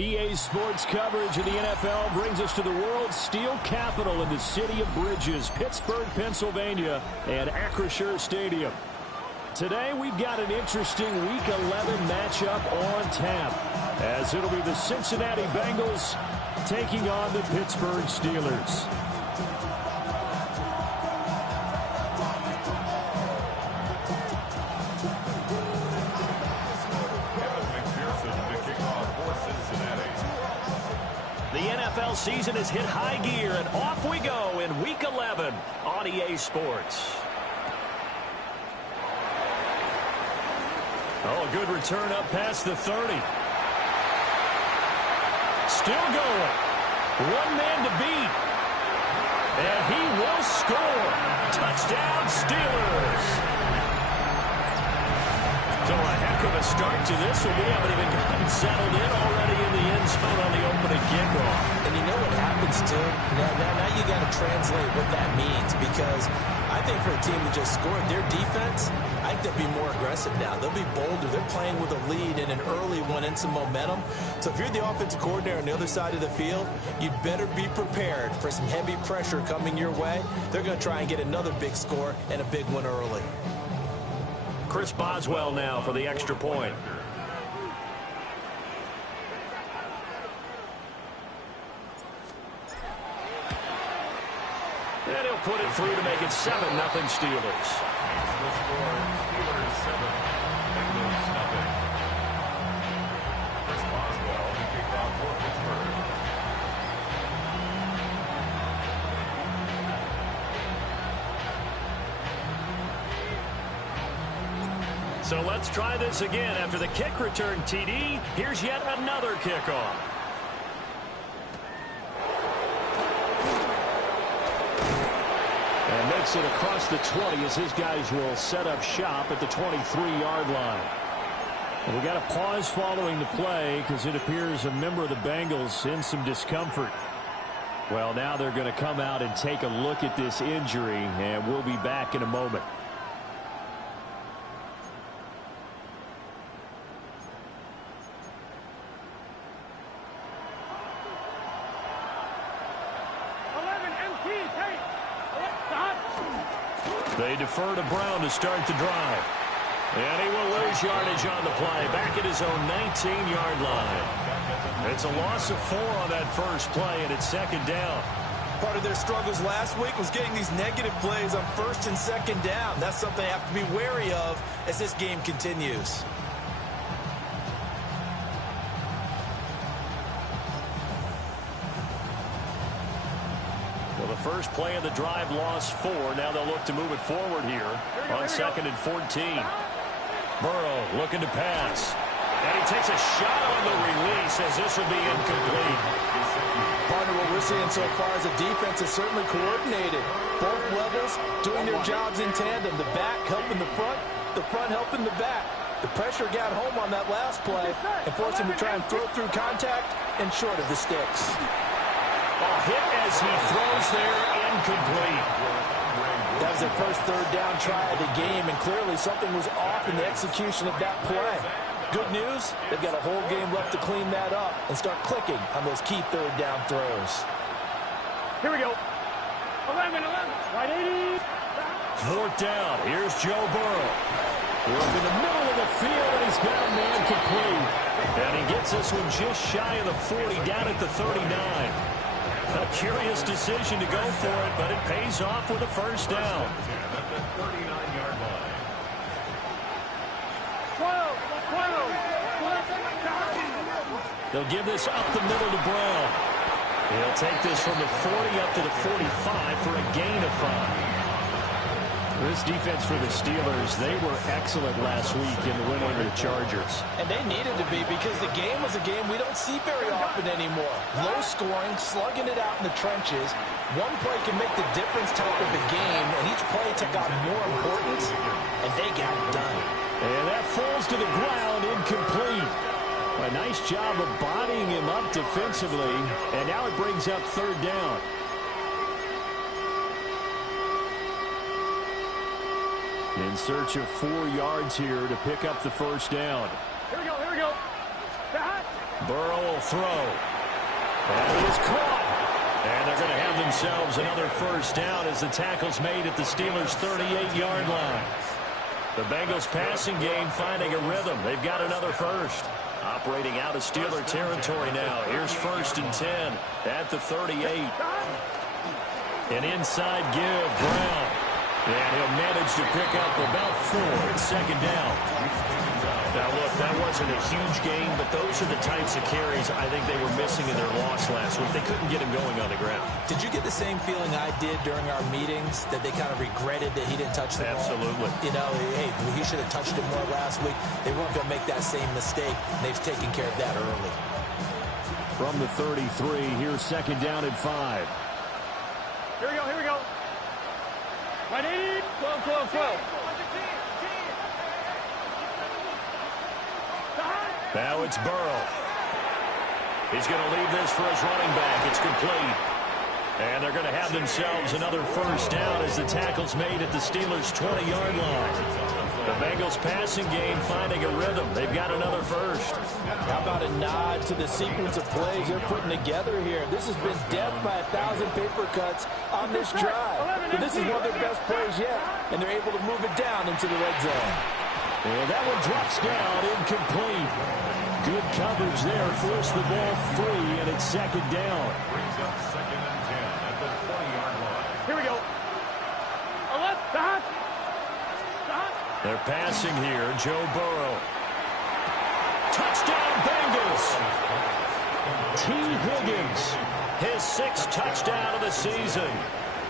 EA Sports coverage of the NFL brings us to the world's steel capital in the city of Bridges, Pittsburgh, Pennsylvania, and Acrisure Stadium. Today, we've got an interesting Week 11 matchup on tap, as it'll be the Cincinnati Bengals taking on the Pittsburgh Steelers. The NFL season has hit high gear, and off we go in Week 11 on EA Sports. Oh, a good return up past the 30. Still going. One man to beat. And he will score. Touchdown, Steelers. So a heck of a start to this one. We haven't even gotten settled in already in the end zone on the opening kickoff. And you know what happens, too? Now you got to translate what that means, because I think for a team that just scored, their defense, I think they'll be more aggressive now. They'll be bolder. They're playing with a lead and an early one and some momentum. So if you're the offensive coordinator on the other side of the field, you'd better be prepared for some heavy pressure coming your way. They're going to try and get another big score and a big one early. Chris Boswell now for the extra point. And he'll put it through to make it 7-0 Steelers. The score, Steelers 7, Bengals nothing. Chris Boswell, the kickoff for Pittsburgh. So let's try this again. After the kick return TD, here's yet another kickoff. And makes it across the 20 as his guys will set up shop at the 23-yard line. And we got a pause following the play because it appears a member of the Bengals in some discomfort. Well, now they're going to come out and take a look at this injury, and we'll be back in a moment. They defer to Brown to start the drive. And he will lose yardage on the play. Back at his own 19-yard line. It's a loss of 4 on that first play, and it's second down. Part of their struggles last week was getting these negative plays on first and second down. That's something they have to be wary of as this game continues. Well, the first play of the drive lost 4. Now they'll look to move it forward here on second and 14. Burrow looking to pass. And he takes a shot on the release as this will be incomplete. Partner, what we're seeing so far is the defense is certainly coordinated. Both levels doing their jobs in tandem. The back helping the front helping the back. The pressure got home on that last play and forced him to try and throw through contact and short of the sticks. Hit as he throws there, incomplete. That was their first third down try of the game, and clearly something was off in the execution of that play. Good news, they've got a whole game left to clean that up and start clicking on those key third down throws. Here we go. 11, right 80. Fourth down, here's Joe Burrow. Up in the middle of the field, and he's got a man complete. And he gets this one just shy of the 40, down at the 39. A curious decision to go for it, but it pays off with a first down. At the 39-yard line. 12. They'll give this up the middle to Brown. He'll take this from the 40 up to the 45 for a gain of 5. This defense for the Steelers, they were excellent last week in the win over the Chargers. And they needed to be, because the game was a game we don't see very often anymore. Low scoring, slugging it out in the trenches. One play can make the difference type of a game, and each play took on more importance, and they got it done. And that falls to the ground, incomplete. A nice job of bodying him up defensively, and now it brings up third down. In search of 4 yards here to pick up the first down. Here we go. Burrow will throw. And he is caught. And they're going to have themselves another first down as the tackle's made at the Steelers' 38-yard line. The Bengals passing game finding a rhythm. They've got another first. Operating out of Steeler territory now. Here's 1st and 10 at the 38. An inside give, Brown. And he'll manage to pick up about 4 at 2nd down. Now, look, that wasn't a huge game, but those are the types of carries I think they were missing in their loss last week. They couldn't get him going on the ground. Did you get the same feeling I did during our meetings, that they kind of regretted that he didn't touch the ball? Absolutely. You know, hey, he should have touched it more last week. They weren't going to make that same mistake, and they've taken care of that early. From the 33, here's 2nd down and 5. Here we go, here we go. Right 80, 12, 12, 12. Now it's Burrow. He's going to leave this for his running back. It's complete. And they're going to have themselves another first down as the tackle's made at the Steelers' 20-yard line. The Bengals passing game finding a rhythm. They've got another first. How about a nod to the sequence of plays they're putting together here? This has been death by 1,000 paper cuts on this drive. But this is one of their best plays yet, and they're able to move it down into the red zone. And that one drops down, incomplete. Good coverage there, forced the ball free, and it's 2nd down. Brings up 2nd and 10 at the 20-yard line. Here we go. Left, stop. They're passing here, Joe Burrow. Touchdown, Bengals! T. Higgins, his 6th touchdown of the season.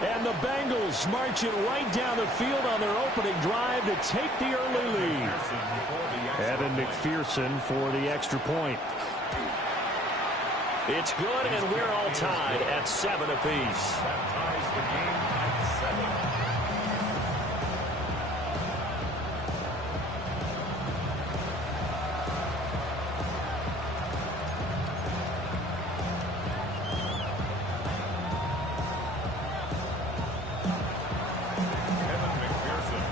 And the Bengals marching right down the field on their opening drive to take the early lead. Evan McPherson for the extra point. It's good, and we're all tied at 7 apiece. That ties the game at 7.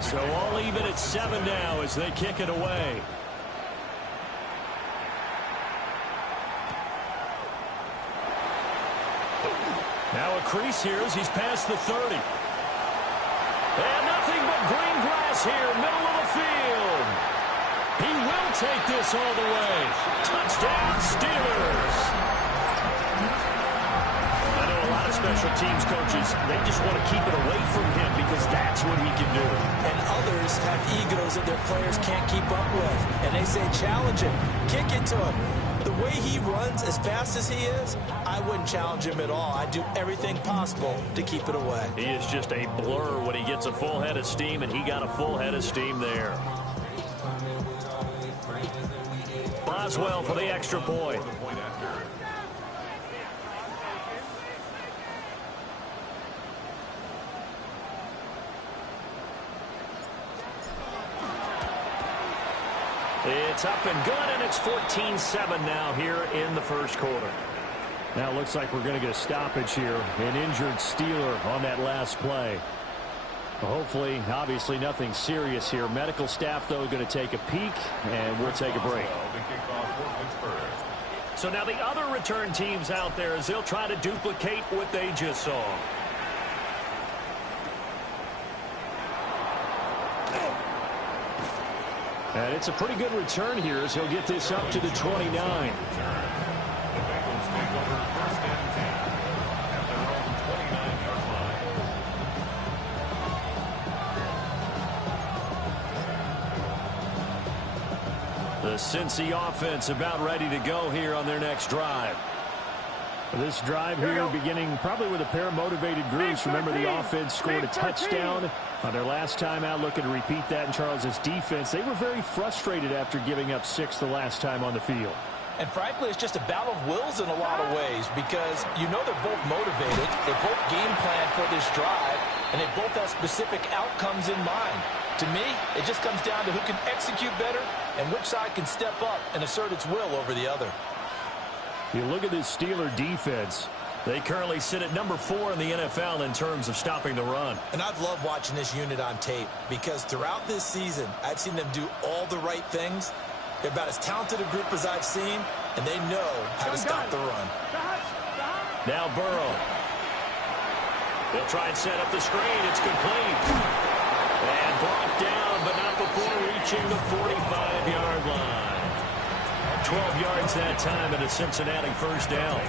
So all even at 7 now as they kick it away. Now a crease here as he's past the 30. And nothing but green grass here, middle of the field. He will take this all the way. Touchdown, Steelers. I know a lot of special teams coaches, they just want to keep it away from him because that's what he can do. And others have egos that their players can't keep up with. And they say, challenge him, kick it to him. The way he runs as fast as he is, I wouldn't challenge him at all. I'd do everything possible to keep it away. He is just a blur when he gets a full head of steam, and he got a full head of steam there. Boswell for the extra point. It's up and good, and it's 14-7 now here in the first quarter. Now it looks like we're going to get a stoppage here. An injured Steeler on that last play. Well, hopefully, obviously, nothing serious here. Medical staff, though, going to take a peek, and we'll take a break. So now the other return teams out there as they'll try to duplicate what they just saw. And it's a pretty good return here as he'll get this up to the 29. The Cincy offense about ready to go here on their next drive. This drive here beginning probably with a pair of motivated groups. Remember, the offense scored a touchdown on their last time out, looking to repeat that in Charles's defense. They were very frustrated after giving up 6 the last time on the field. And frankly, it's just a battle of wills in a lot of ways because you know they're both motivated. They both game plan for this drive, and they both have specific outcomes in mind. To me, it just comes down to who can execute better and which side can step up and assert its will over the other. You look at this Steeler defense. They currently sit at number 4 in the NFL in terms of stopping the run. And I've loved watching this unit on tape because throughout this season, I've seen them do all the right things. They're about as talented a group as I've seen. and they know how to stop the run. Now Burrow. They'll try and set up the screen. It's complete. And brought down, but not before reaching the 45-yard line. 12 yards that time and a Cincinnati first down.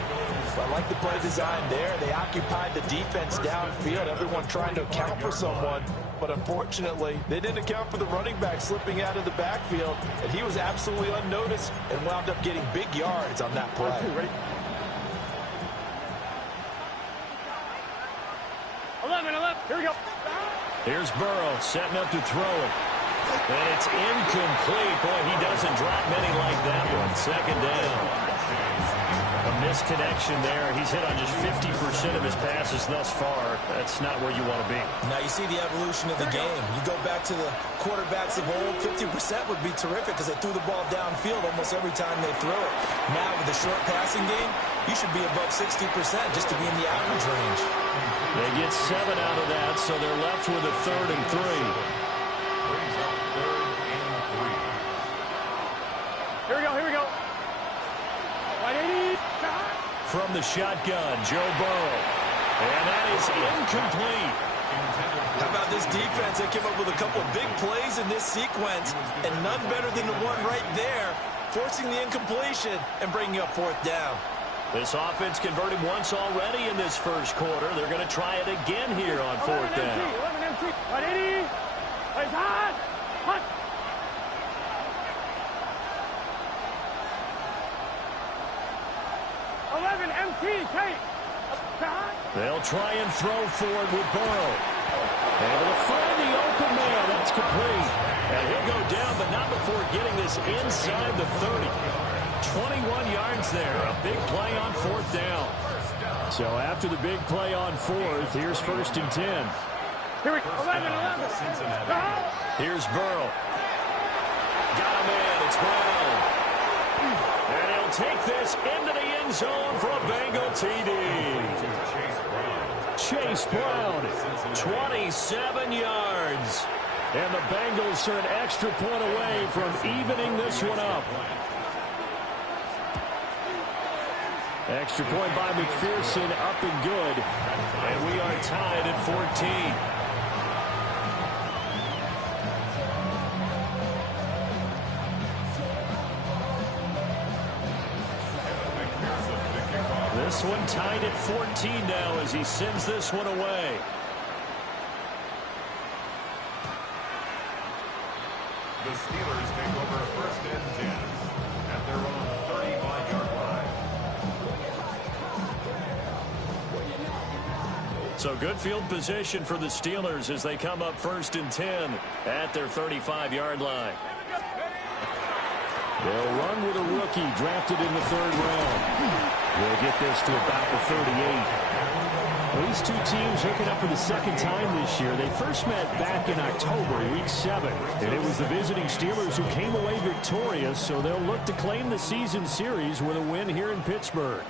I like the play design there. They occupied the defense downfield, everyone trying to account for someone. But unfortunately, they didn't account for the running back slipping out of the backfield, and he was absolutely unnoticed and wound up getting big yards on that play. Ready? 11, here we go. Here's Burrow setting up to throw it. And it's incomplete. Boy, he doesn't drop many like that one. Second down. A misconnection there. He's hit on just 50% of his passes thus far. That's not where you want to be. Now you see the evolution of the game. You go back to the quarterbacks of old, 50% would be terrific because they threw the ball downfield almost every time they throw it. Now with the short passing game, you should be above 60% just to be in the average range. They get 7 out of that, so they're left with a 3rd and 3. Here we go. 180. From the shotgun, Joe Burrow. And that is incomplete. How about this defense? They came up with a couple of big plays in this sequence, and none better than the one right there, forcing the incompletion and bringing up 4th down. This offense converted once already in this first quarter. They're going to try it again here on 4th down. 11 MT. 180. Plays hot. Hot. They'll try and throw forward with Burrow. Able to find the open man. That's complete. And he'll go down, but not before getting this inside the 30. 21 yards there. A big play on 4th down. So after the big play on 4th, here's 1st and 10. Here we go. 11. Here's Burrow. Got a man. It's Brown. And he'll take this into the end zone for a Bengal TD. Chase Brown, 27 yards. And the Bengals are an extra point away from evening this one up. Extra point by McPherson, up and good. And we are tied at 14. This one tied at 14 now as he sends this one away. The Steelers take over 1st and 10 at their own 35-yard line. So good field position for the Steelers as they come up 1st and 10 at their 35-yard line. They'll run with a rookie drafted in the 3rd round. We'll get this to about the 38. Well, these two teams hooking up for the 2nd time this year. They first met back in October, week 7. And it was the visiting Steelers who came away victorious, so they'll look to claim the season series with a win here in Pittsburgh.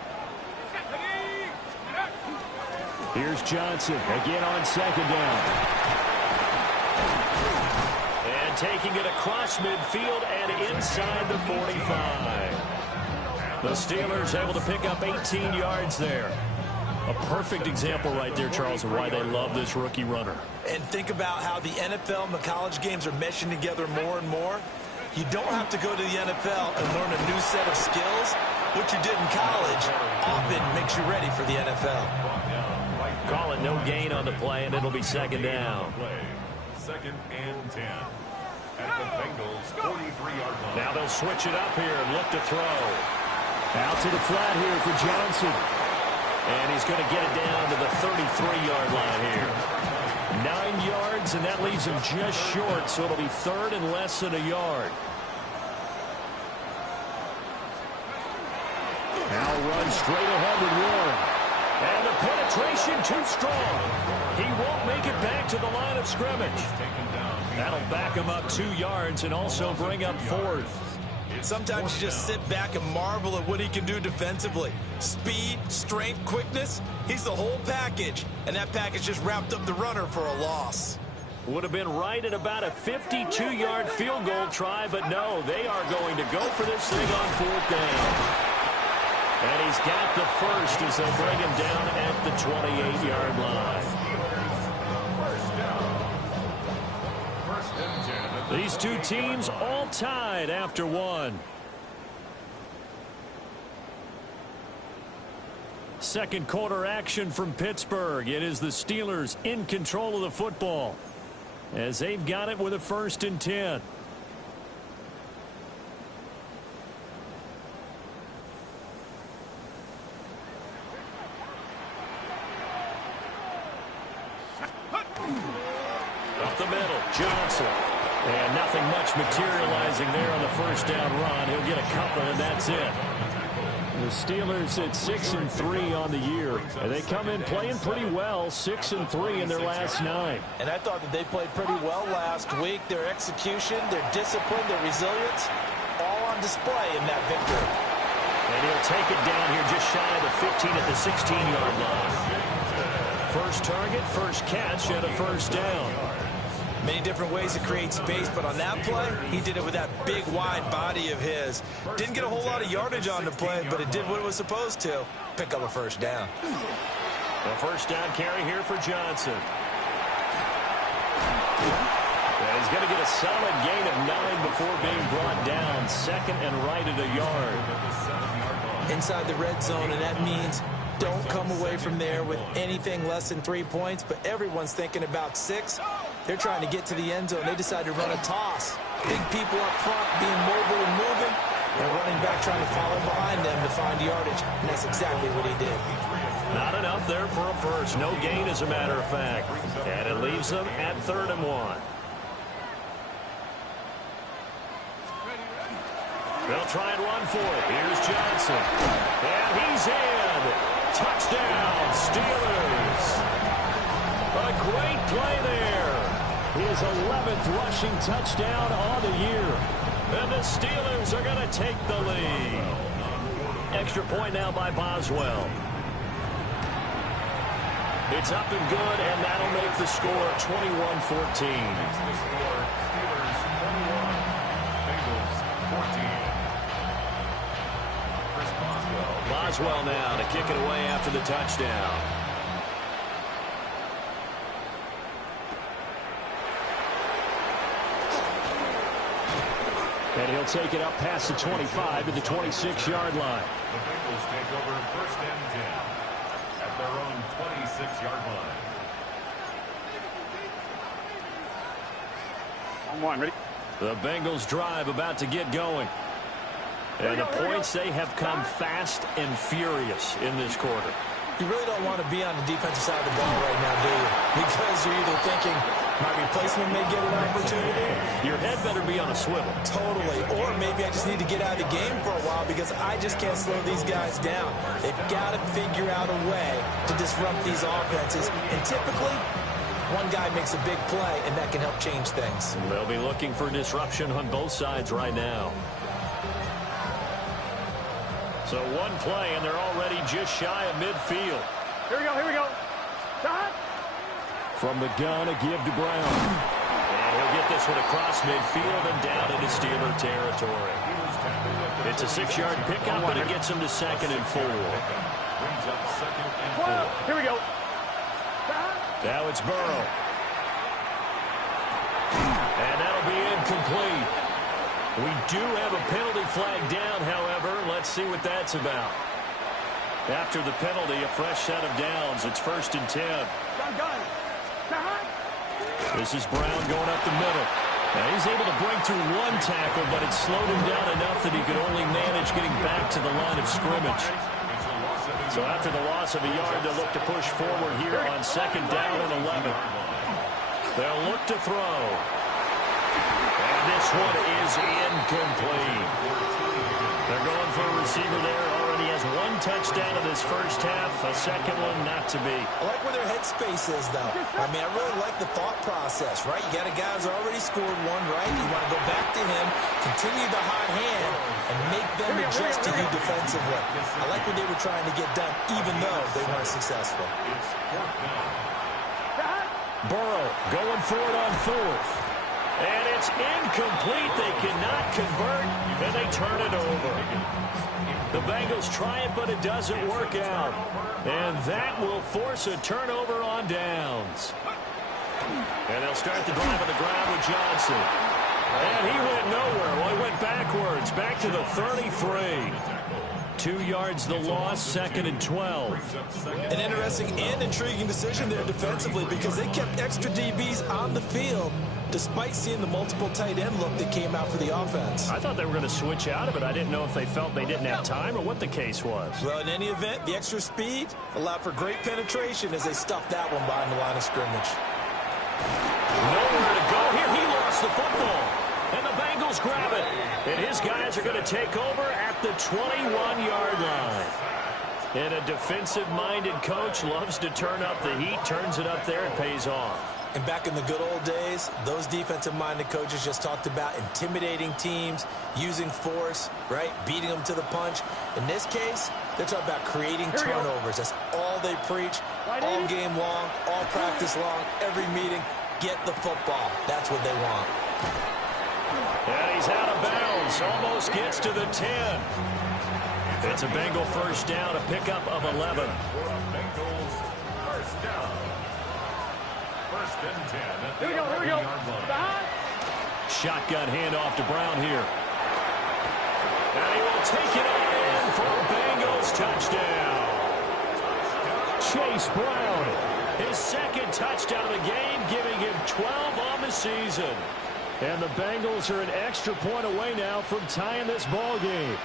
Here's Johnson again on 2nd down. And taking it across midfield and inside the 45. The Steelers able to pick up 18 yards there. A perfect example right there, Charles, of why they love this rookie runner. And think about how the NFL and the college games are meshing together more and more. You don't have to go to the NFL and learn a new set of skills. What you did in college often makes you ready for the NFL. Call it no gain on the play, and it'll be 2nd down. 2nd and 10 at the Bengals 43-yard line. Now they'll switch it up here and look to throw. Out to the flat here for Johnson. And he's going to get it down to the 33-yard line here. 9 yards, and that leaves him just short, so it'll be 3rd and less than a yard. Now run straight ahead with Warren. And the penetration too strong. He won't make it back to the line of scrimmage. That'll back him up 2 yards and also bring up 4th. Sometimes you just sit back and marvel at what he can do defensively. Speed, strength, quickness, he's the whole package. And that package just wrapped up the runner for a loss. Would have been right at about a 52-yard field goal try, but no, they are going to go for this thing on 4th down. And he's got the first as they'll bring him down at the 28-yard line. First and 10. These two teams all tied after one. Second quarter action from Pittsburgh. It is the Steelers in control of the football as they've got it with a 1st and 10. Up the middle, Johnson. And nothing much materializing there on the first down run. He'll get a couple, and that's it. The Steelers at 6-3 on the year. And they come in playing pretty well, 6-3 in their last 9. And I thought that they played pretty well last week. Their execution, their discipline, their resilience, all on display in that victory. And he'll take it down here just shy of the 15 at the 16-yard line. First target, first catch, and a first down. Many different ways to create space, but on that play, he did it with that big, wide body of his. Didn't get a whole lot of yardage on the play, but it did what it was supposed to. Pick up a first down. A first down carry here for Johnson. And he's going to get a solid gain of 9 before being brought down. Second and right at a yard. Inside the red zone, and that means don't come away from there with anything less than 3 points, but everyone's thinking about 6. They're trying to get to the end zone. They decide to run a toss. Big people up front being mobile and moving, and running back trying to follow behind them to find yardage, and that's exactly what he did. Not enough there for a first. No gain, as a matter of fact. And it leaves them at 3rd and 1. They'll try and run for it. Here's Johnson. And he's in. Touchdown, Steelers. A great play there. His 11th rushing touchdown on the year. And the Steelers are going to take the lead. Extra point now by Boswell. It's up and good, and that'll make the score 21-14. Boswell now to kick it away after the touchdown. And he'll take it up past the 25 to the 26-yard line. The Bengals take over 1st and 10 at their own 26-yard line. On one, ready? The Bengals drive about to get going. And the points, they have come fast and furious in this quarter. You really don't want to be on the defensive side of the ball right now, do you? Because you're either thinking, my replacement may get an opportunity. Your head better be on a swivel. Totally. Or maybe I just need to get out of the game for a while because I just can't slow these guys down. They've got to figure out a way to disrupt these offenses. And typically, one guy makes a big play, and that can help change things. They'll be looking for disruption on both sides right now. So one play, and they're already just shy of midfield. Here we go, here we go. Shot. From the gun, a give to Brown. And he'll get this one across midfield and down into Steeler territory. It's a 6-yard pickup, but it gets him to 2nd and 4. Here we go. Now it's Burrow. And that'll be incomplete. We do have a penalty flag down, however. Let's see what that's about. After the penalty, a fresh set of downs. It's 1st and 10. This is Brown going up the middle. Now he's able to break through one tackle, but it slowed him down enough that he could only manage getting back to the line of scrimmage. So after the loss of a yard, they'll look to push forward here on 2nd down and 11. They'll look to throw. And this one is incomplete. They're going for a receiver there. Already has 1 touchdown in this first half. A second one not to be. I like where their headspace is, though. I mean, I really like the thought process, right? You got a guy who's already scored one, right? You want to go back to him, continue the hot hand, and make them adjust to you defensively. I like what they were trying to get done, even though they weren't successful. Burrow going for it on 4th. And it's incomplete. They cannot convert, and they turn it over. The Bengals try it, but it doesn't work out. And that will force a turnover on downs. And they'll start the drive on the ground with Johnson. And he went nowhere. Well, he went backwards, back to the 33. 2 yards the loss, 2nd and 12. An interesting and intriguing decision there defensively because they kept extra DBs on the field despite seeing the multiple tight end look that came out for the offense. I thought they were going to switch out of it. I didn't know if they felt they didn't have time or what the case was. Well, in any event, the extra speed allowed for great penetration as they stuffed that one behind the line of scrimmage. Nowhere to go here. He lost the football. And the Bengals grab it. And his guys are going to take over at the 21-yard line. And a defensive-minded coach loves to turn up the heat, turns it up there, and pays off. And back in the good old days, those defensive-minded coaches just talked about intimidating teams, using force, right, beating them to the punch. In this case, they're talking about creating turnovers. That's all they preach, all game long, all practice long, every meeting. Get the football. That's what they want. And he's out of bounds. Almost gets to the 10. It's a Bengal first down, a pickup of 11. Bengals first down. First and 10 at the Here we go, here we go. 11-yard line. Behind. Shotgun handoff to Brown here. And he will take it on in for a Bengals touchdown. Chase Brown. His second touchdown of the game, giving him 12 on the season. And the Bengals are an extra point away now from tying this ball game.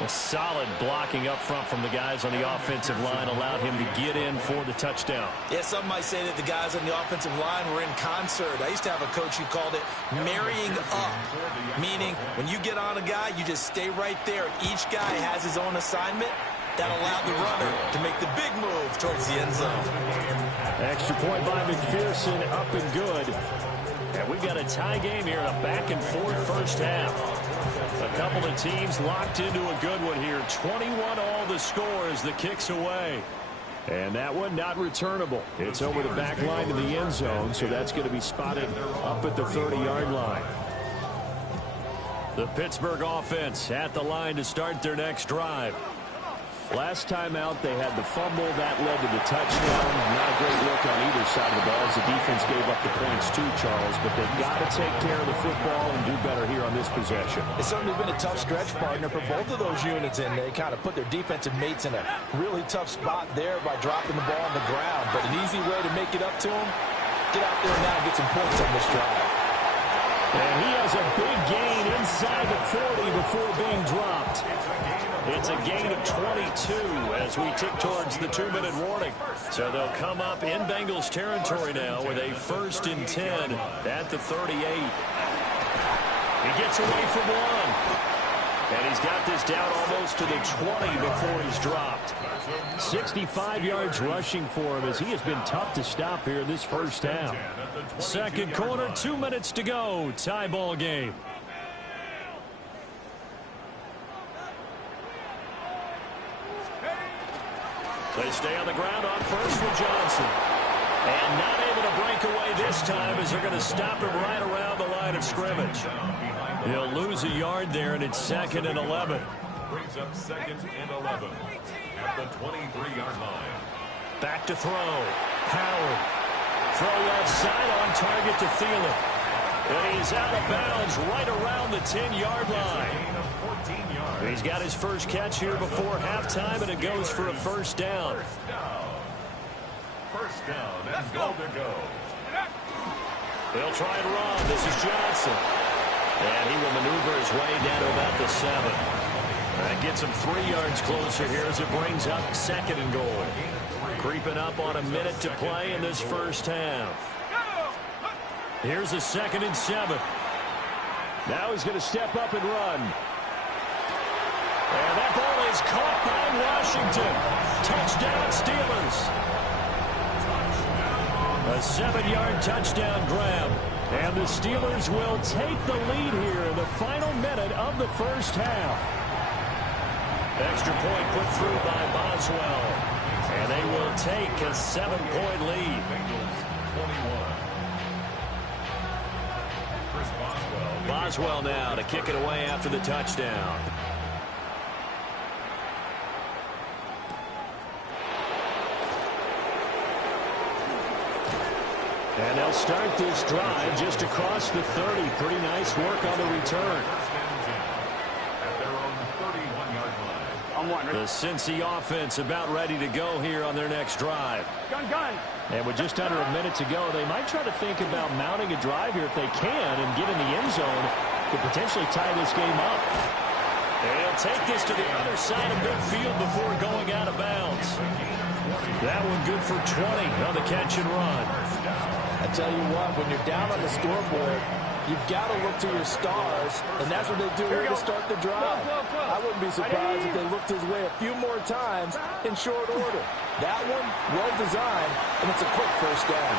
A solid blocking up front from the guys on the offensive line allowed him to get in for the touchdown. Yeah, some might say that the guys on the offensive line were in concert. I used to have a coach who called it marrying up, meaning when you get on a guy, you just stay right there. Each guy has his own assignment. That allowed the runner to make the big move towards the end zone. Extra point by McPherson, up and good. And we've got a tie game here, a back-and-forth first half. A couple of teams locked into a good one here. 21 all the score as the kick's away. And that one not returnable. It's over the back line of the end zone, so that's going to be spotted up at the 30-yard line. The Pittsburgh offense at the line to start their next drive. Last time out, they had the fumble. That led to the touchdown. Not a great look on either side of the ball as the defense gave up the points too, Charles. But they've got to take care of the football and do better here on this possession. It's certainly been a tough stretch, partner, for both of those units, and they kind of put their defensive mates in a really tough spot there by dropping the ball on the ground. But an easy way to make it up to them, get out there now and get some points on this drive. And he has a big gain inside the 40 before being dropped. It's a gain of 22 as we tick towards the 2-minute warning. So they'll come up in Bengals territory now with a 1st and 10 at the 38. He gets away from one. And he's got this down almost to the 20 before he's dropped. 65 yards rushing for him as he has been tough to stop here in this first half. Second quarter, 2 minutes to go. Tie ball game. They stay on the ground on first with Johnson. And not able to break away this time as they're going to stop him right around the line of scrimmage. He'll lose a yard there, and it's 2nd and 11. Brings up 2nd and 11 at the 23-yard line. Back to throw. Howard. Throw left side on target to Thielen. And he's out of bounds right around the 10-yard line. He's got his first catch here before halftime, and it goes for a first down. First down and goal to go. They'll try and run. This is Johnson. And he will maneuver his way down to about the 7. That gets him 3 yards closer here as it brings up 2nd and goal. Creeping up on a minute to play in this first half. Here's a 2nd and 7. Now he's going to step up and run. And that ball is caught by Washington. Touchdown, Steelers. A 7-yard touchdown grab. And the Steelers will take the lead here in the final minute of the first half. Extra point put through by Boswell. And they will take a 7-point lead. does well now to kick it away after the touchdown. And they'll start this drive just across the 30. Pretty nice work on the return. The Cincy offense about ready to go here on their next drive. Gun. And with just under a minute to go, they might try to think about mounting a drive here if they can and get in the end zone to potentially tie this game up. They'll take this to the other side of midfield before going out of bounds. That one good for 20 on the catch and run. I tell you what, when you're down on the scoreboard, you've got to look to your stars, and that's what they do here to start the drive. I wouldn't be surprised if they looked his way a few more times in short order. That one, well designed, and it's a quick first down.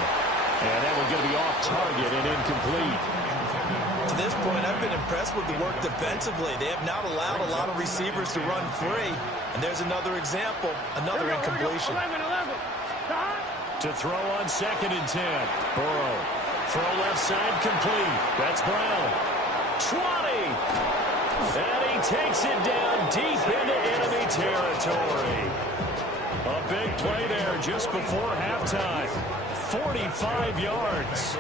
And that one's going to be off target and incomplete. To this point, I've been impressed with the work defensively. They have not allowed a lot of receivers to run free, and there's another example, another incompletion. 11. To throw on 2nd and 10. Burrow. Throw left side complete. That's Brown. 20. And he takes it down deep into enemy territory. A big play there just before halftime. 45 yards.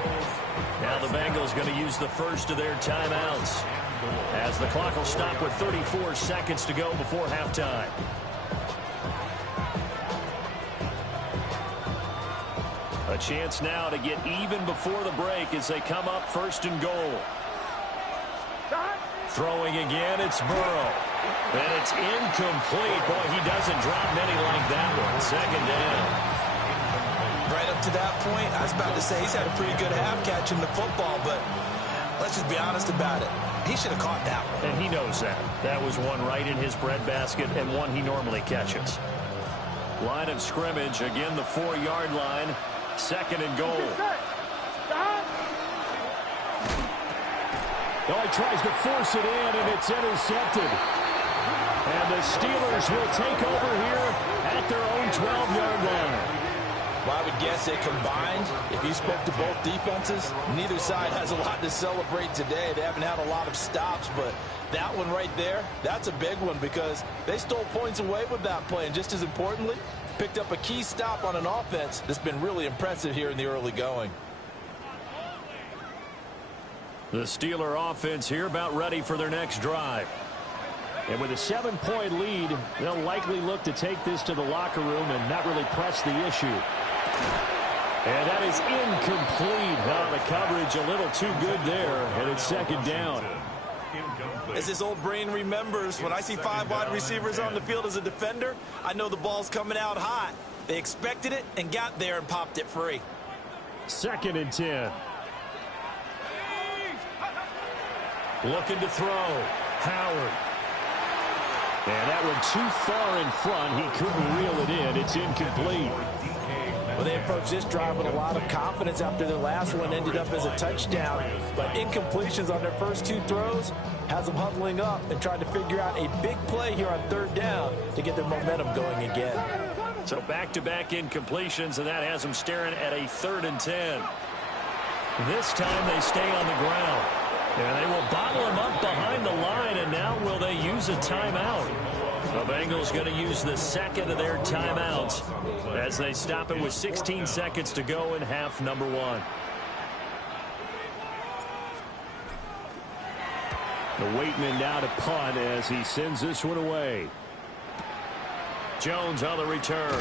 Now the Bengals going to use the first of their timeouts, as the clock will stop with 34 seconds to go before halftime. A chance now to get even before the break as they come up 1st and goal. Throwing again, it's Burrow. And it's incomplete. Boy, he doesn't drop many like that one. 2nd down. Right up to that point, I was about to say he's had a pretty good half catching the football, but let's just be honest about it. He should have caught that one. And he knows that. That was one right in his breadbasket and one he normally catches. Line of scrimmage, again the 4-yard line. 2nd and goal. Oh, he tries to force it in, and it's intercepted. And the Steelers will take over here at their own 12-yard line. Well, I would guess they combined. If you spoke to both defenses, neither side has a lot to celebrate today. They haven't had a lot of stops, but that one right there, that's a big one because they stole points away with that play. And just as importantly, picked up a key stop on an offense that's been really impressive here in the early going. The Steeler offense here about ready for their next drive. And with a 7-point lead, they'll likely look to take this to the locker room and not really press the issue. And that is incomplete. The coverage a little too good there, and it's 2nd down. As his old brain remembers, when I see 5 wide receivers on the field as a defender, I know the ball's coming out hot. They expected it and got there and popped it free. 2nd and 10. Looking to throw. Howard. And that one too far in front. He couldn't reel it in. It's incomplete. Well, they approached this drive with a lot of confidence after their last one ended up as a touchdown. But incompletions on their first 2 throws has them huddling up and trying to figure out a big play here on 3rd down to get their momentum going again. So back-to-back incompletions, and that has them staring at a 3rd and 10. This time they stay on the ground. And they will bottle him up behind the line, and now will they use a timeout? The Bengals going to use the 2nd of their timeouts as they stop it with 16 seconds to go in half number 1. The Waitman now to punt as he sends this one away. Jones on the return.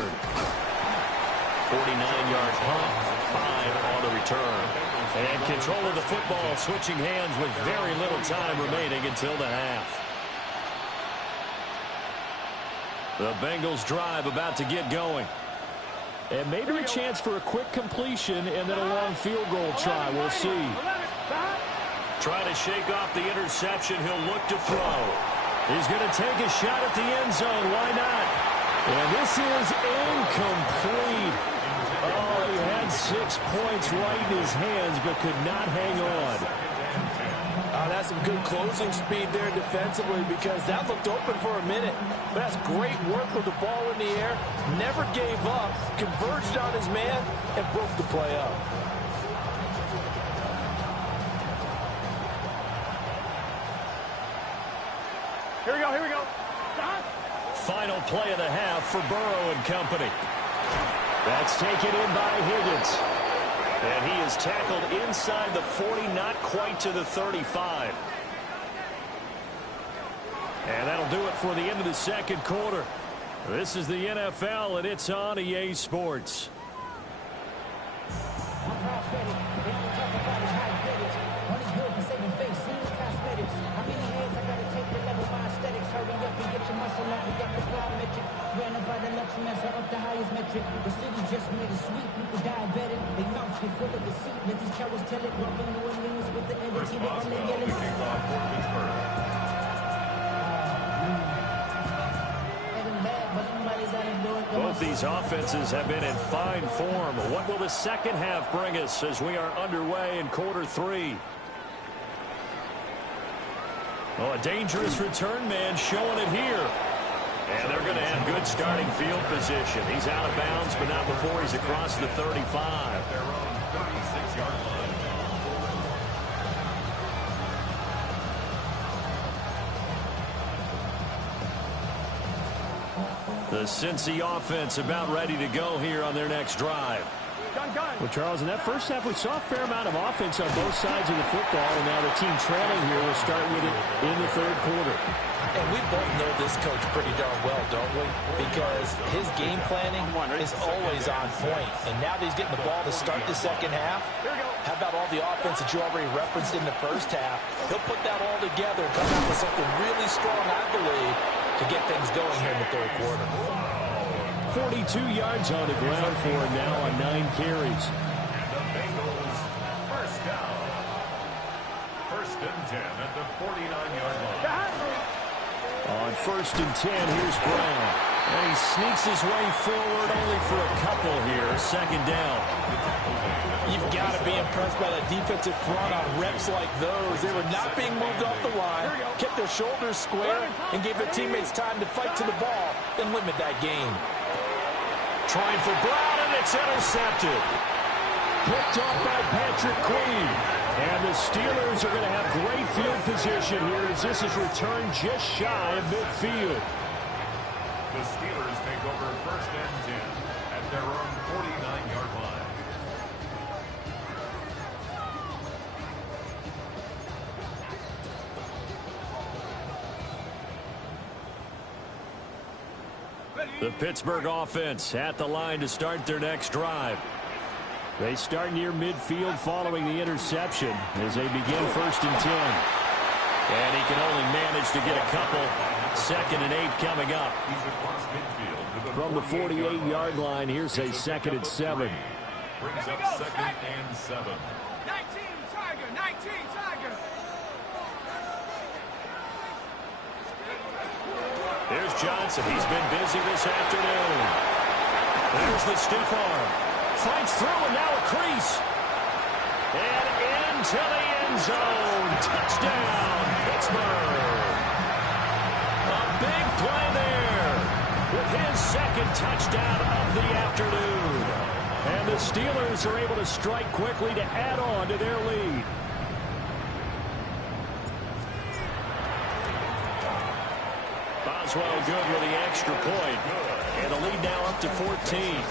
49-yard punt, 5 on the return. And control of the football, switching hands with very little time remaining until the half. The Bengals drive about to get going. And maybe a chance for a quick completion and then a long field goal try. We'll see. Try to shake off the interception. He'll look to throw. He's going to take a shot at the end zone. Why not? And this is incomplete. Oh, he had 6 points right in his hands but could not hang on. Oh, that's some good closing speed there defensively because that looked open for a minute. But that's great work with the ball in the air. Never gave up, converged on his man, and broke the play up. Here we go, here we go. Final play of the half for Burrow and company. That's taken in by Higgins. And he is tackled inside the 40, not quite to the 35. And that'll do it for the end of the second quarter. This is the NFL, and it's on EA Sports. Chris Boswell, the kickoff for Pittsburgh. Both these offenses have been in fine form. What will the second half bring us as we are underway in quarter three? Oh, a dangerous return man showing it here. And they're going to have good starting field position. He's out of bounds, but not before he's across the 35. Their own 36-yard line. The Cincy offense about ready to go here on their next drive. Well, Charles, in that first half, we saw a fair amount of offense on both sides of the football, and now the team trailing here will start with it in the third quarter. And we both know this coach pretty darn well, don't we? Because his game planning is always on point. And now that he's getting the ball to start the second half, how about all the offense that you already referenced in the first half? He'll put that all together and come out with something really strong, I believe, to get things going here in the third quarter. 42 yards on the ground for him now on 9 carries. And the Bengals first down. First and 10 at the 49-yard line. On first and 10, here's Brown. And he sneaks his way forward only for a couple here. Second down. You've got to be impressed by that defensive front on reps like those. They were not being moved off the line, kept their shoulders square, and gave their teammates time to fight to the ball and limit that gain. Trying for Brown, and it's intercepted. Picked off by Patrick Queen. And the Steelers are going to have great field position here as this is returned just shy of midfield. The Steelers take over first and 10 at their own 49-yard line. The Pittsburgh offense at the line to start their next drive. They start near midfield following the interception as they begin first and 10. And he can only manage to get a couple. Second and 8 coming up. He's across midfield to the From the 48-yard line, here's a second and 7. Brings up second and 7. 19, Tiger, 19, Tiger. There's Johnson. He's been busy this afternoon. There's the stiff arm. Fights through and now a crease. And into the end zone. Touchdown, Pittsburgh. A big play there with his second touchdown of the afternoon. And the Steelers are able to strike quickly to add on to their lead. Boswell good with the extra point. And the lead now up to 14.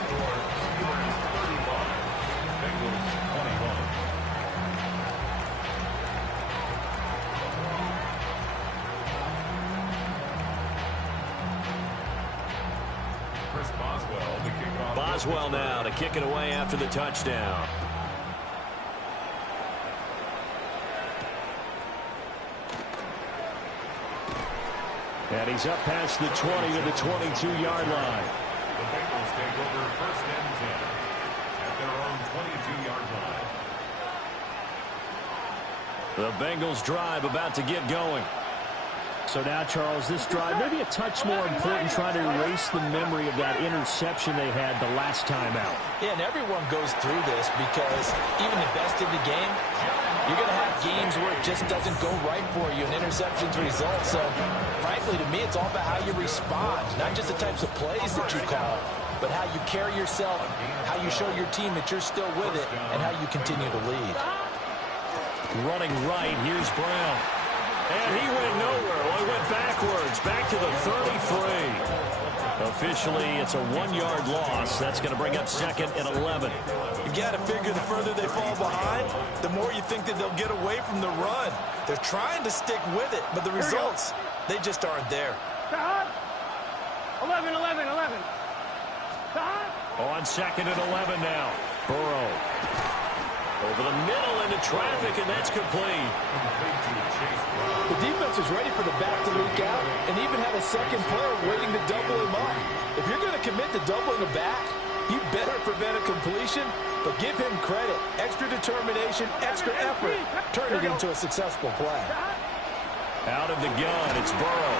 Boswell now to kick it away after the touchdown. And he's up past the 20 to the 22-yard line. The Bengals take over first and 10 at their own 22-yard line. The Bengals drive about to get going. So now, Charles, this drive maybe a touch more important, trying to erase the memory of that interception they had the last time out. Yeah, and everyone goes through this because even the best in the game, you're going to have games where it just doesn't go right for you and interceptions result. So, frankly, to me, it's all about how you respond, not just the types of plays that you call, but how you carry yourself, how you show your team that you're still with it, and how you continue to lead. Running right, here's Brown. And he went nowhere. Well, he went backwards, back to the 33. Officially, it's a 1-yard loss. That's going to bring up 2nd and 11. You got to figure the further they fall behind, the more you think that they'll get away from the run. They're trying to stick with it, but the results, they just aren't there. 11, 11, 11. On 2nd and 11 now. Burrow. Over the middle into traffic, and that's complete. The defense is ready for the back to leak out and even had a second player waiting to double him up. If you're going to commit to doubling the back, you better prevent a completion, but give him credit. Extra determination, extra effort, turn it into a successful play. Out of the gun, it's Burrow.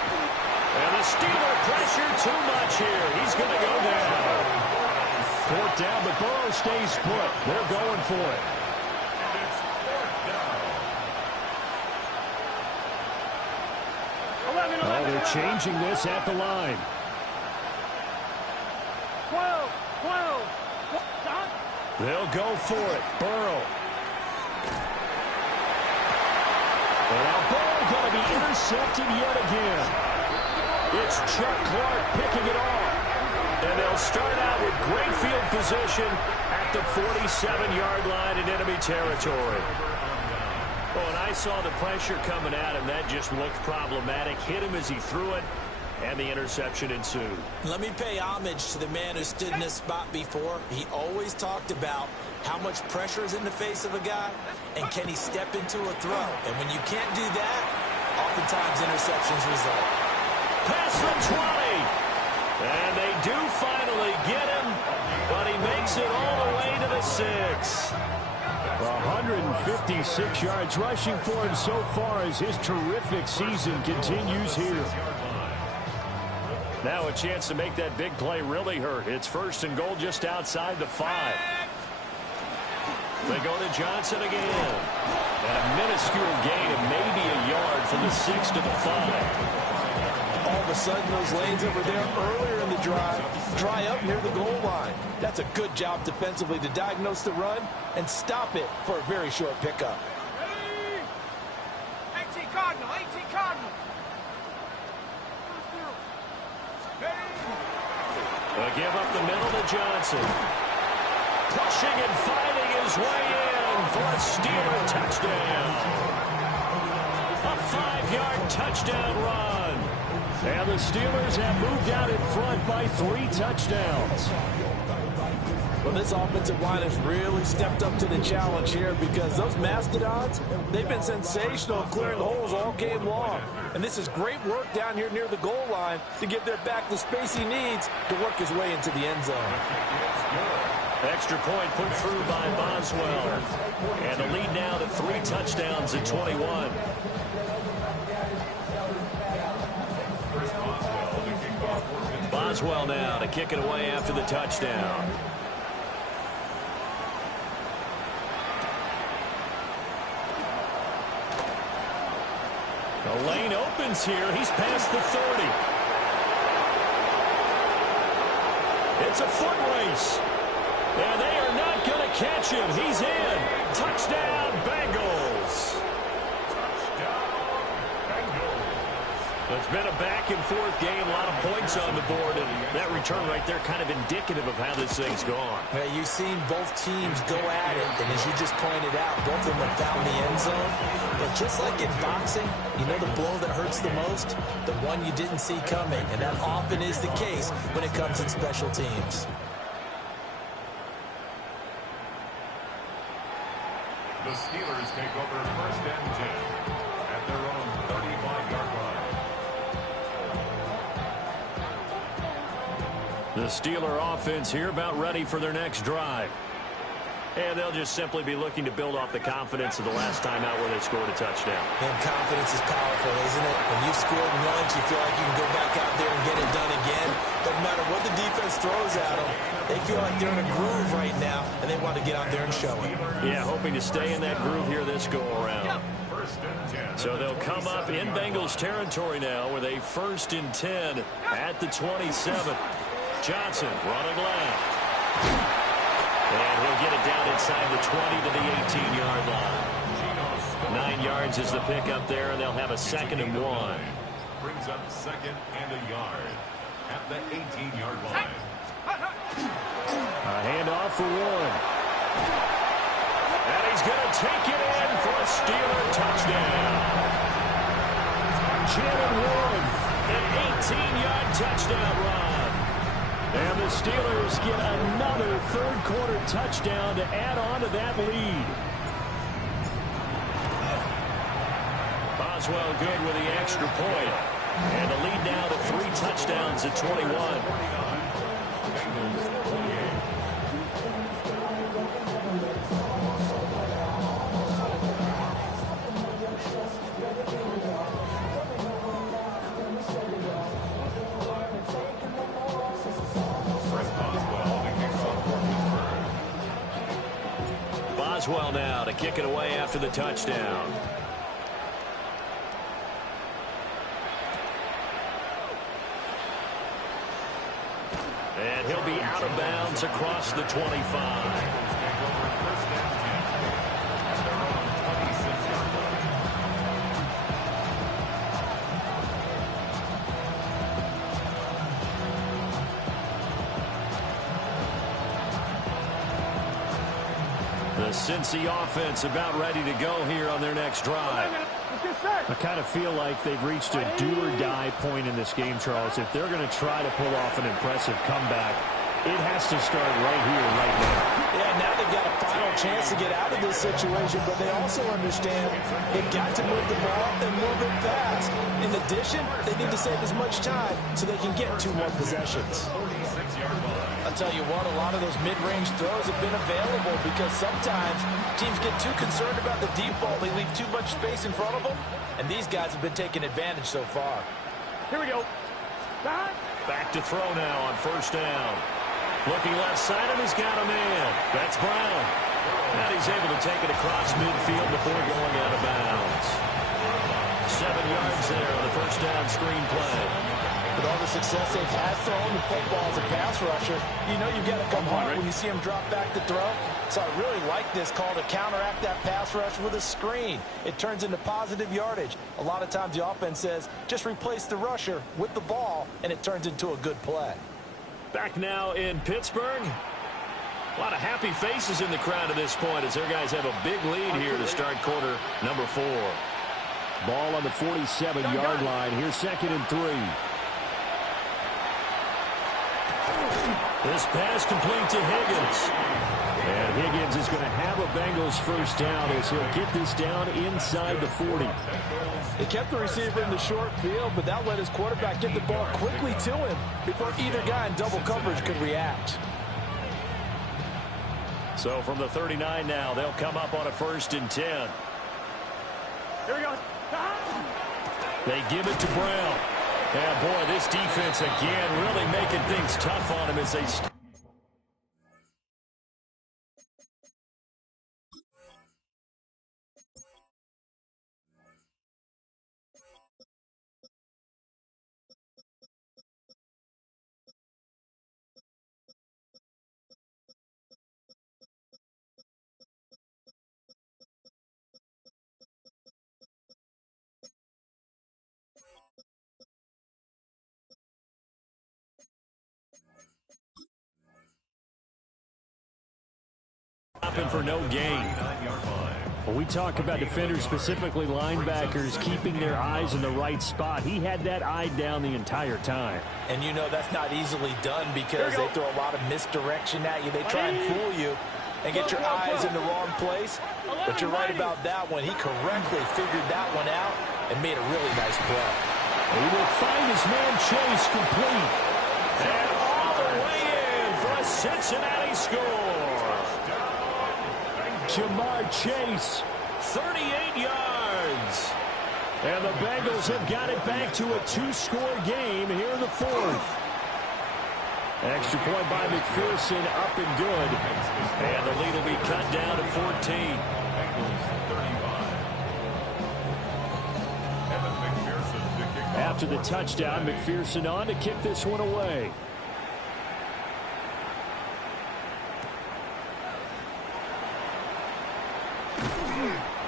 And the Steeler pressure too much here. He's going to go down. 4th down, but Burrow stays put. They're going for it. Oh, they're changing this at the line. 12, 12. They'll go for it. Burrow. And now Burrow going to be intercepted yet again. It's Chuck Clark picking it off. And they'll start out with great field position at the 47-yard line in enemy territory. Oh, and I saw the pressure coming at him. That just looked problematic. Hit him as he threw it, and the interception ensued. Let me pay homage to the man who stood in this spot before. He always talked about how much pressure is in the face of a guy, and can he step into a throw. And when you can't do that, oftentimes interceptions result. Pass from 20. And they do finally get him, but he makes it all the way to the 6. 156 yards rushing for him so far as his terrific season continues here. Now a chance to make that big play really hurt. It's 1st and goal just outside the 5. They go to Johnson again. And a minuscule gain of maybe a yard from the 6 to the 5. All of a sudden, those lanes that were there earlier in the drive dry up near the goal line. That's a good job defensively to diagnose the run and stop it for a very short pickup. 18 Cardinal, 18 Cardinal. They'll give up the middle to Johnson. Pushing and fighting his way in for a Steeler touchdown. A 5-yard touchdown run. And the Steelers have moved out in front by 3 touchdowns. Well, this offensive line has really stepped up to the challenge here because those Mastodons, they've been sensational clearing holes all game long. And this is great work down here near the goal line to give their back the space he needs to work his way into the end zone. Extra point put through by Boswell. And the lead now to 3 touchdowns at 21. Boswell now to kick it away after the touchdown. The lane opens here. He's past the 30. It's a foot race. And they are not going to catch him. He's in. Touchdown, Bengals. It's been a back-and-forth game, a lot of points on the board, and that return right there kind of indicative of how this thing's gone. Yeah, you've seen both teams go at it, and as you just pointed out, both of them have found the end zone. But just like in boxing, you know the blow that hurts the most? The one you didn't see coming, and that often is the case when it comes in special teams. The Steelers take over 1st and 10 at their own 35-yard line. The Steeler offense here about ready for their next drive. And they'll just simply be looking to build off the confidence of the last time out where they scored a touchdown. And confidence is powerful, isn't it? When you've scored once, you feel like you can go back out there and get it done again. Doesn't matter what the defense throws at them. They feel like they're in a groove right now, and they want to get out there and show it. Yeah, hoping to stay in that groove here this go-around. So they'll come up in Bengals territory now with a 1st and 10 at the 27. Johnson running left. And he'll get it down inside the 20 to the 18-yard line. 9 yards is the pickup there, and they'll have a 2nd and 1. Brings up 2nd and a yard at the 18-yard line. A handoff for Warren. And he's going to take it in for a Steeler touchdown. Jalen Warren. An 18-yard touchdown run. And the Steelers get another third-quarter touchdown to add on to that lead. Boswell good with the extra point. And the lead now to 3 touchdowns at 21. Boswell now to kick it away after the touchdown. And he'll be out of bounds across the 25. The Cincy offense about ready to go here on their next drive. I kind of feel like they've reached a do-or-die point in this game, Charles. If they're going to try to pull off an impressive comeback, it has to start right here, right now. Yeah, now they've got a final chance to get out of this situation, but they also understand they've got to move the ball and move it fast. In addition, they need to save as much time so they can get 2 more possessions. I'll tell you what, a lot of those mid-range throws have been available because sometimes teams get too concerned about the deep ball. They leave too much space in front of them, and these guys have been taking advantage so far. Here we go. Back to throw now on 1st down. Looking left side, and he's got a man. That's Brown. And he's able to take it across midfield before going out of bounds. 7 yards there on the 1st down screen play. With all the success they've had throwing the football as a pass rusher, you know you've got to come hard when you see him drop back to throw. So I really like this call to counteract that pass rush with a screen. It turns into positive yardage. A lot of times the offense says, just replace the rusher with the ball, and it turns into a good play. Back now in Pittsburgh. A lot of happy faces in the crowd at this point as their guys have a big lead here to start quarter number 4. Ball on the 47-yard line. Here's 2nd and 3. This pass complete to Higgins. And Higgins is going to have a Bengals 1st down as he'll get this down inside the 40. They kept the receiver in the short field, but that let his quarterback get the ball quickly to him before either guy in double coverage could react. So from the 39 now, they'll come up on a 1st and 10. Here we go. They give it to Brown. And boy, this defense again really making things tough on him as they for no gain. When we talk about defenders, specifically linebackers, keeping their eyes in the right spot, he had that eye down the entire time. And you know that's not easily done because they throw a lot of misdirection at you. They try and fool you and get your eyes in the wrong place. But you're right about that one. He correctly figured that one out and made a really nice play. He will find his man Chase complete. And all the way in for a Cincinnati score. Jamar Chase, 38 yards. And the Bengals have got it back to a 2-score game here in the 4th. Extra point by McPherson, up and good. And the lead will be cut down to 14. After the touchdown, McPherson on to kick this one away.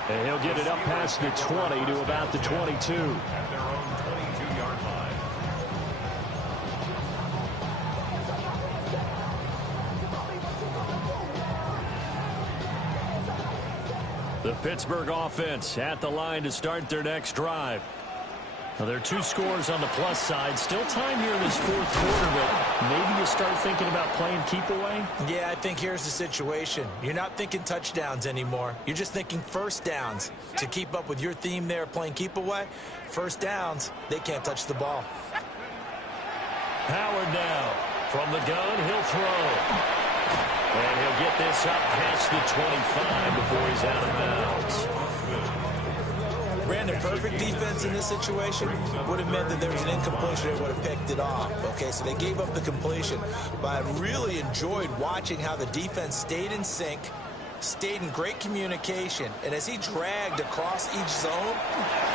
And he'll get it up past the 20 to about the 22. At their own 22-yard line. The Pittsburgh offense at the line to start their next drive. Now, there are 2 scores on the plus side. Still time here in this fourth quarter, but maybe you start thinking about playing keep away? Yeah, I think here's the situation. You're not thinking touchdowns anymore. You're just thinking first downs. To keep up with your theme there, playing keep away, first downs, they can't touch the ball. Howard now. From the gun, he'll throw. And he'll get this up past the 25 before he's out of bounds. Brandon, perfect defense in this situation would have meant that there was an incompletion that would have picked it off. Okay, so they gave up the completion. But I really enjoyed watching how the defense stayed in sync, stayed in great communication. And as he dragged across each zone,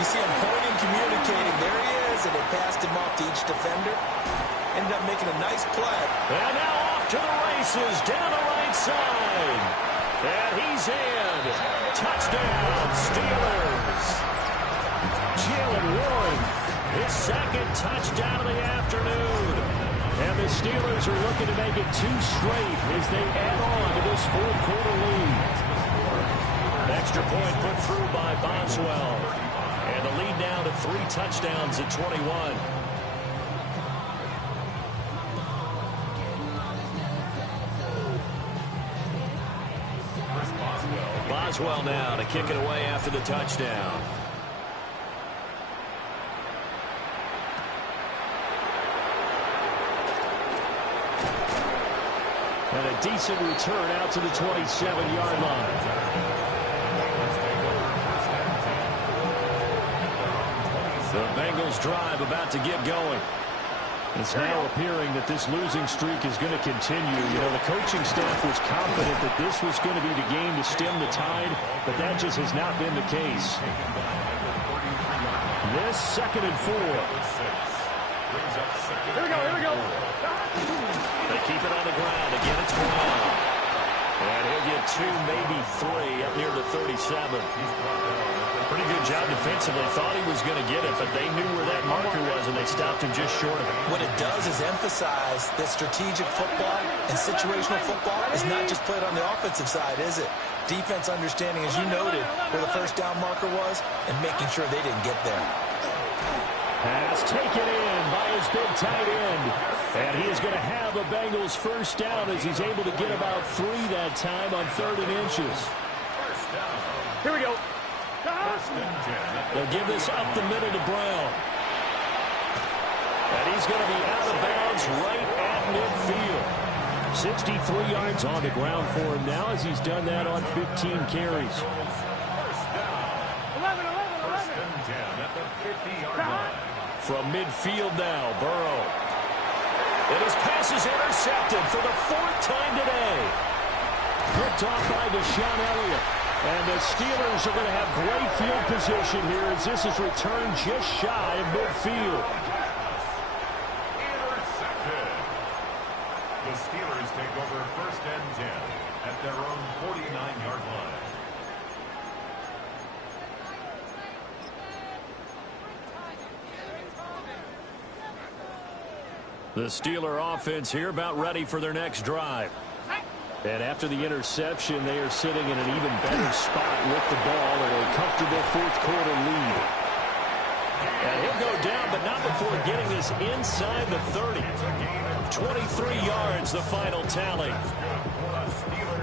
you see him pointing, communicating. There he is, and they passed him off to each defender. Ended up making a nice play. And now off to the races, down the right side. And he's in. Touchdown, Steelers. Jalen Warren, his second touchdown of the afternoon. And the Steelers are looking to make it 2 straight as they add on to this fourth quarter lead. Extra point put through by Boswell. And the lead now to 3 touchdowns at 21. Boswell now to kick it away after the touchdown. And a decent return out to the 27-yard line. The Bengals drive about to get going. It's now appearing that this losing streak is going to continue. You know, the coaching staff was confident that this was going to be the game to stem the tide, but that just has not been the case. This 2nd and 4. Here we go, here we go. They keep it on the ground. Again, it's Brown. And he'll get 2, maybe 3 up near the 37. Pretty good job defensively. Thought he was going to get it, but they knew where that marker was, and they stopped him just short of it. What it does is emphasize that strategic football and situational football is not just played on the offensive side, is it? Defense understanding, as you noted, where the first down marker was and making sure they didn't get there. Pass taken in by his big tight end. And he is going to have a Bengals first down as he's able to get about 3 that time on 3rd and inches. Here we go. They'll give this up the middle to Brown. And he's going to be out of bounds right at midfield. 63 yards on the ground for him now as he's done that on 15 carries. 11. First and 10 at the 50-yard line. From midfield now, Burrow. And his pass is intercepted for the 4th time today. Picked off by Deshaun Elliott. And the Steelers are going to have great field position here as this is returned just shy of midfield. Intercepted. The Steelers take over 1st and 10 at their own 49-yard line. The Steeler offense here about ready for their next drive. And after the interception, they are sitting in an even better spot with the ball in a comfortable 4th quarter lead. And he'll go down, but not before getting this inside the 30. 23 yards, the final tally.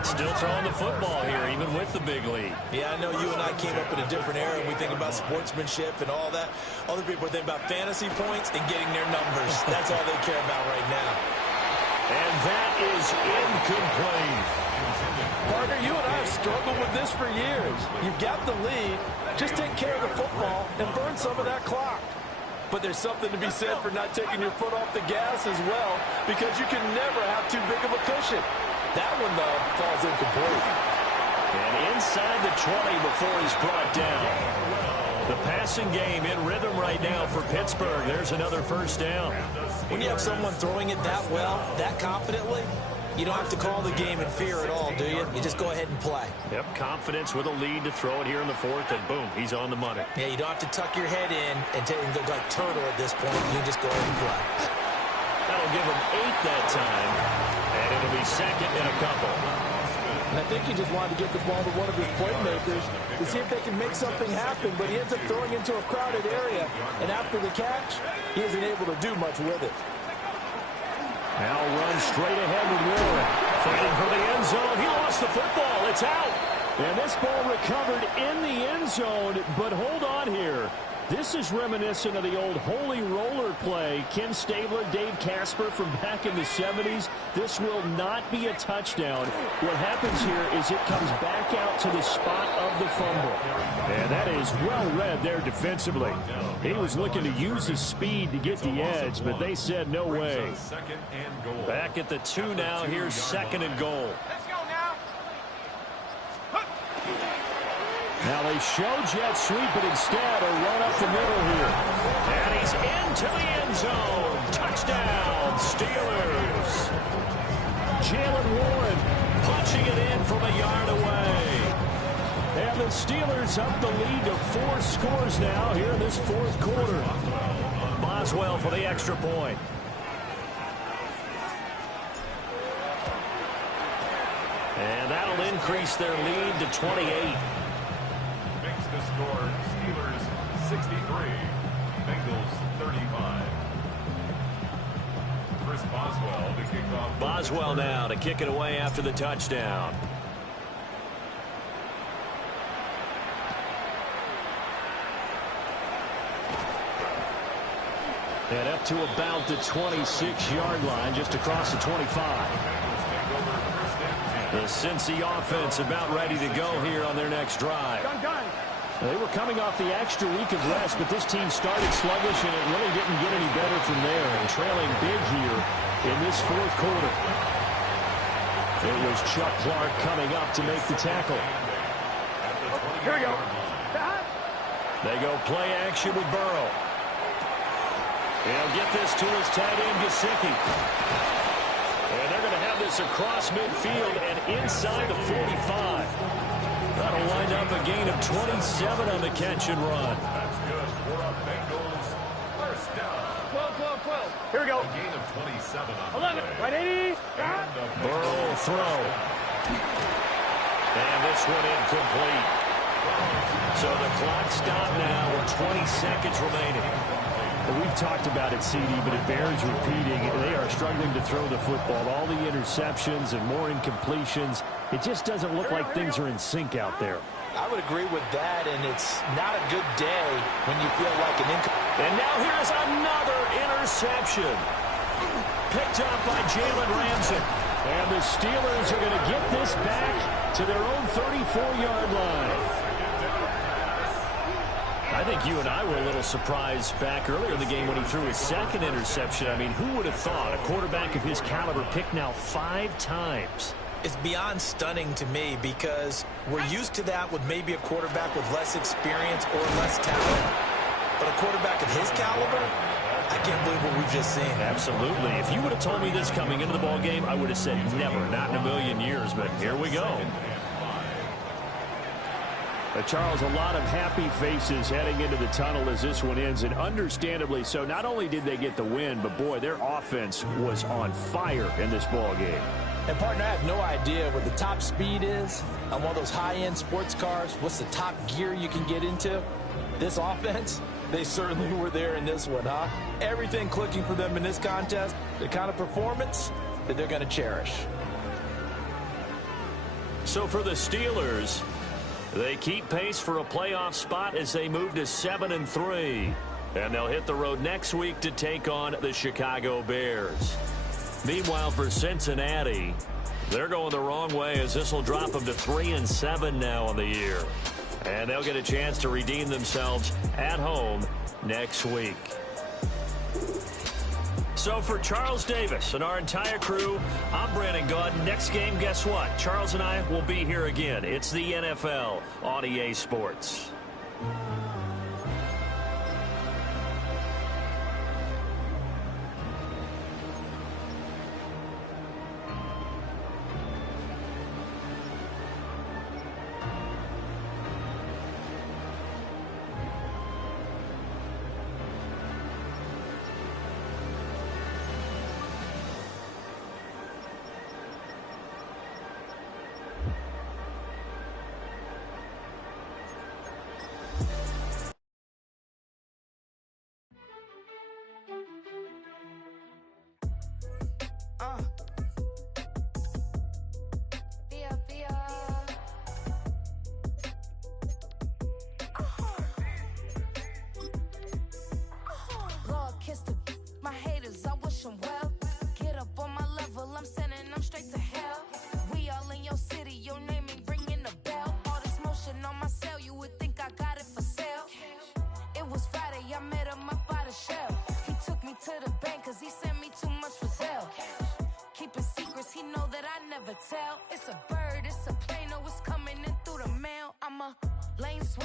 Still throwing the football here, even with the big lead. Yeah, I know you and I came up in a different era. We think about sportsmanship and all that. Other people think about fantasy points and getting their numbers. That's all they care about right now. And that is incomplete. Parker, you and I have struggled with this for years. You've got the lead. Just take care of the football and burn some of that clock. But there's something to be said for not taking your foot off the gas as well, because you can never have too big of a cushion. That one, though, falls incomplete. And inside the 20 before he's brought down. The passing game in rhythm right now for Pittsburgh. There's another first down. When you have someone throwing it that well, that confidently, You don't have to call the game in fear at all, do you? You just go ahead and play. Yep, confidence with a lead to throw it here in the fourth, and boom, he's on the money. Yeah, you don't have to tuck your head in and go like turtle at this point. You just go ahead and play. That'll give him 8 that time, and it'll be second and a couple. And I think he just wanted to get the ball to one of his playmakers to see if they can make something happen, but he ends up throwing into a crowded area, and after the catch, he isn't able to do much with it. Now runs straight ahead with Warren. Fighting for the end zone. He lost the football. It's out. And this ball recovered in the end zone, but hold on here. This is reminiscent of the old holy roller play. Ken Stabler, Dave Casper from back in the 70s. This will not be a touchdown. What happens here is it comes back out to the spot of the fumble. And that is well read there defensively. He was looking to use his speed to get the edge, but they said no way. Back at the 2 now. Here's second and goal. Now they show jet sweep, but instead a run up the middle here. And he's into the end zone. Touchdown, Steelers. Jalen Warren Punching it in from a yard away. And the Steelers up the lead to 4 scores now here in this fourth quarter. Boswell for the extra point. And that'll increase their lead to 28. The score, Steelers 63, Bengals 35. Chris Boswell to kick off. Boswell now to kick it away after the touchdown. And up to about the 26-yard line, just across the 25. The Cincy offense about ready to go here on their next drive. They were coming off the extra week of rest, but this team started sluggish, and it really didn't get any better from there. And trailing big here in this fourth quarter. It was Chuck Clark coming up to make the tackle. Here we go. They go play action with Burrow. He'll get this to his tight end, Gesicki. And they're going to have this across midfield and inside the 45. That'll wind up a gain of 27 on the catch and run. That's good for a Bengals first down. 12. Here we go. A gain of 27 on 11. the play. Right 80. Burrow will throw. And this one incomplete. So the clock stopped now with 20 seconds remaining. And we've talked about it, CD, but it bears repeating. They are struggling to throw the football. All the interceptions and more incompletions. It just doesn't look like things are in sync out there. I would agree with that, and it's not a good day when you feel like an And now here's another interception. Picked up by Jalen Ramsey. And the Steelers are going to get this back to their own 34-yard line. I think you and I were a little surprised back earlier in the game when he threw his second interception. I mean, who would have thought a quarterback of his caliber picked now 5 times? It's beyond stunning to me because we're used to that with maybe a quarterback with less experience or less talent. But a quarterback of his caliber, I can't believe what we've just seen. Absolutely. If you would have told me this coming into the ball game, I would have said never, not in a million years. But here we go. Charles, a lot of happy faces heading into the tunnel as this one ends, and understandably so. Not only did they get the win, but boy, their offense was on fire in this ball game. And, partner, I have no idea what the top speed is on one of those high-end sports cars. What's the top gear you can get into? This offense, they certainly were there in this one, huh? Everything clicking for them in this contest, the kind of performance that they're going to cherish. So for the Steelers, they keep pace for a playoff spot as they move to 7-3. And they'll hit the road next week to take on the Chicago Bears. Meanwhile, for Cincinnati, they're going the wrong way as this will drop them to 3-7 now on the year. And they'll get a chance to redeem themselves at home next week. So for Charles Davis and our entire crew, I'm Brandon Gaudin. Next game, guess what? Charles and I will be here again. It's the NFL on EA Sports.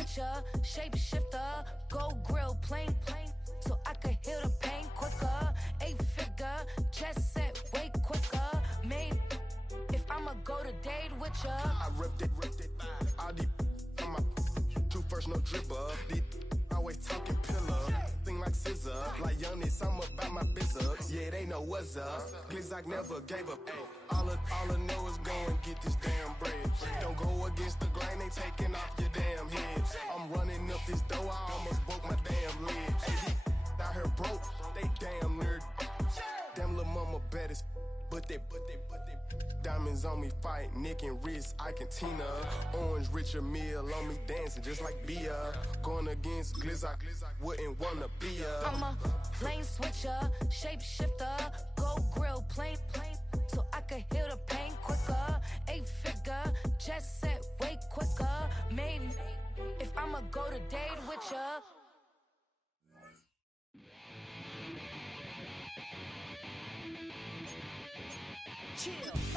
switcher, shapeshifter, go grill, plain, so I could heal the pain quicker. 8-figure, chest set way quicker. Made if I'ma go to date with ya. I ripped it. All these on my two first, no dripper. These always talking pillar. Thing like scissor. Like youngest, I'm about my business. Yeah, they know what's up. Glizzock never gave up. All I know is go and get this damn bread. Don't go against the grain, they taking off your damn head. I'm running up this door, I almost broke my damn leg. Hey, these out here broke, they damn nerd. Damn little mama bad as but they diamonds on me fight, neck and wrist, I can Tina. Orange Richard Mill on me dancing just like Bia. Going against Glizzock, wouldn't wanna be ya. I'm a lane switcher, shapeshifter, go grill, plain, so I could heal the pain quicker. 8-figure, chest set way quicker. Made if I'ma go to date with ya. Chill.